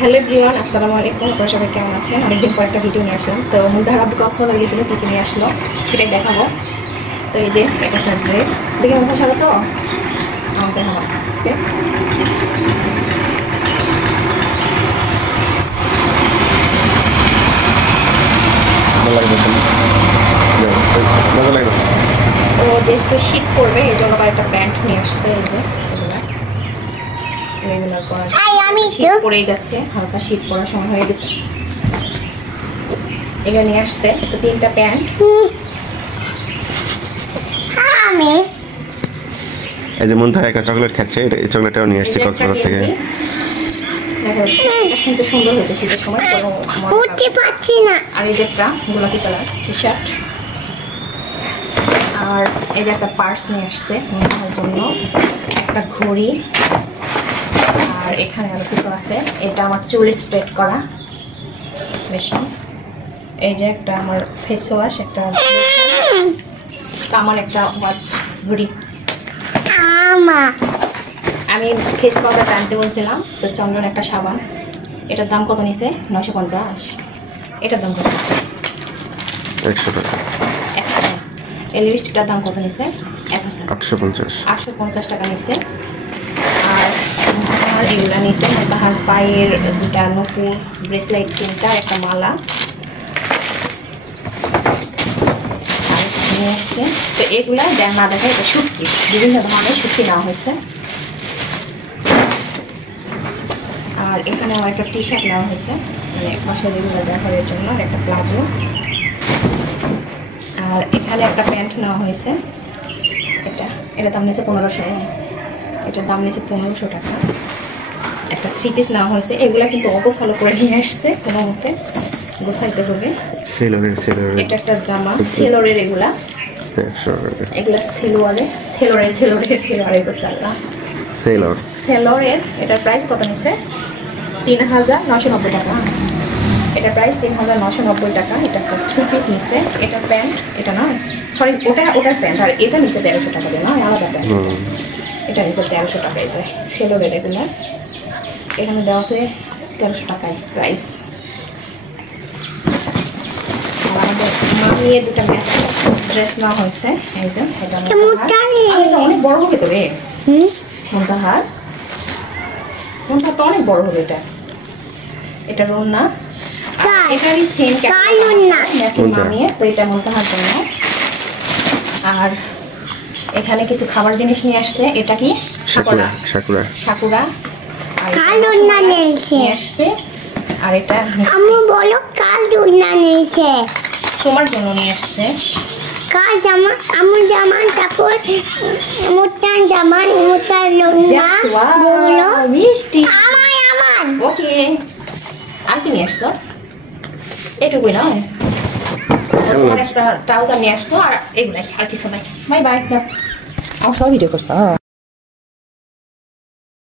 Hello everyone, আসসালামু আলাইকুম। আপনারা সবাই কেমন আছেন? অনেকদিন পর একটা ভিডিও নিয়ে আসলাম। তো মুন্তাহার আব্বু পছন্দ হয়ে গেছিলো, কী নিয়ে আসলো সেটাই দেখাবো। তো এই যে এটা একটা ড্রেস দেখে মনে সারা তো আমাকে দেখাবো। ওকে, ও যেহেতু শীত পড়বে এই জন্য একটা প্যান্ট নিয়ে আসছে। এই যে রেগুলার পরা শীত পড়েই যাচ্ছে, হালকা শীত পড়ার সময় হয়ে গেছে। এগুলো নিয়ে আসছে তো 3টা প্যান্ট। এই যে মুন্তাহা একটা চকলেট খাচ্ছে, এই চকলেটটাও নিয়ে আসছে কক্সবাজার থেকে। দেখা যাচ্ছে এটা কিন্তু সুন্দর হয়েছে শীতের সময়, বুঝতে পারছি না। আর এই যে একটা গোলাপি কালার টি শার্ট, আর এই যে একটা পার্স নিয়ে আসছে মুন্তাহার জন্য, একটা ঘড়ি, আর এখানে আরো কিছু আছে। এটা আমার চুল স্ট্রেট করা মেশিন। এই যে একটা আমার ফেস ওয়াশ, একটা আমার একটা ওয়াচ ঘড়ি। আমি ফেস পাউডার আনতে বলছিলাম, তো চন্দন একটা সাবান। এটার দাম কত নিছে? 950। এটার দাম কত? 100 টাকা। 100 টাকা। এই লিপস্টিকটার দাম কত নিছে? 850 টাকা নিছে। আর এগুলা নিছে তাহার পায়ের 2টা নকুর ব্রেসলেট, 3টা, একটা মালা নিয়ে আসছে। তো এগুলা না দেখা, এটা শুটকি, বিভিন্ন ধরনের শুটকি নেওয়া হয়েছে। আর এখানে আমার একটা টি শার্ট নেওয়া হয়েছে, মানে এক মাসের যেগুলো ব্যবহারের জন্য, আর একটা প্লাজো। আর এখানে একটা প্যান্ট নেওয়া হয়েছে, এটার দাম নিয়েছে 1500। এটার দাম নিয়েছে 1500 টাকা। একটা 3 পিস নেওয়া হয়েছে। এগুলা কিন্তু অগোছালো করে নিয়ে আসছে, কোনো মতে গোছাইতে হবে। এটা একটা জামা সেলোরের, এগুলা সেলোরের তো চাল্লা সেলোরের। এটার প্রাইস কত নিচ্ছে? 3990 টাকা। এটা প্রাইস 3990 টাকা। এটা 3 পিস নিচ্ছে। এটা প্যান্ট, এটা না, সরি ওটার প্যান্ট, আর এটা নিচ্ছে 1300 টাকা দিয়ে, না আলাদা প্যান্ট। এটা নিচ্ছে 1300 টাকা। এই যে সেলোরের এগুলো এখানে দেওয়া আছে 1300 টাকায় প্রাইস। আর আমাদের মা নিয়ে 2টা ম্যাচ ড্রেস নেওয়া হয়েছে। এই যে এটা অনেক বড় হবে তো রে মুন্তাহার তো অনেক বড় হবে। এটা রোনা, এটারই সেম মামিয়ে, তো এটা মুন্তাহার জন্য। আর এখানে কিছু খাবার জিনিস নিয়ে আসছে। এটা কি সাকুরা নিয়ে আসছে। আর এটা তোমার জন্য নিয়ে আসছে। আর কি নিয়ে আসছো? এটুকুই না, একটা ট্রাউজার নিয়ে আসছো, আর এগুলাই, আর কিছু নাই। Bye bye. আমার সব ভিডিও করছো।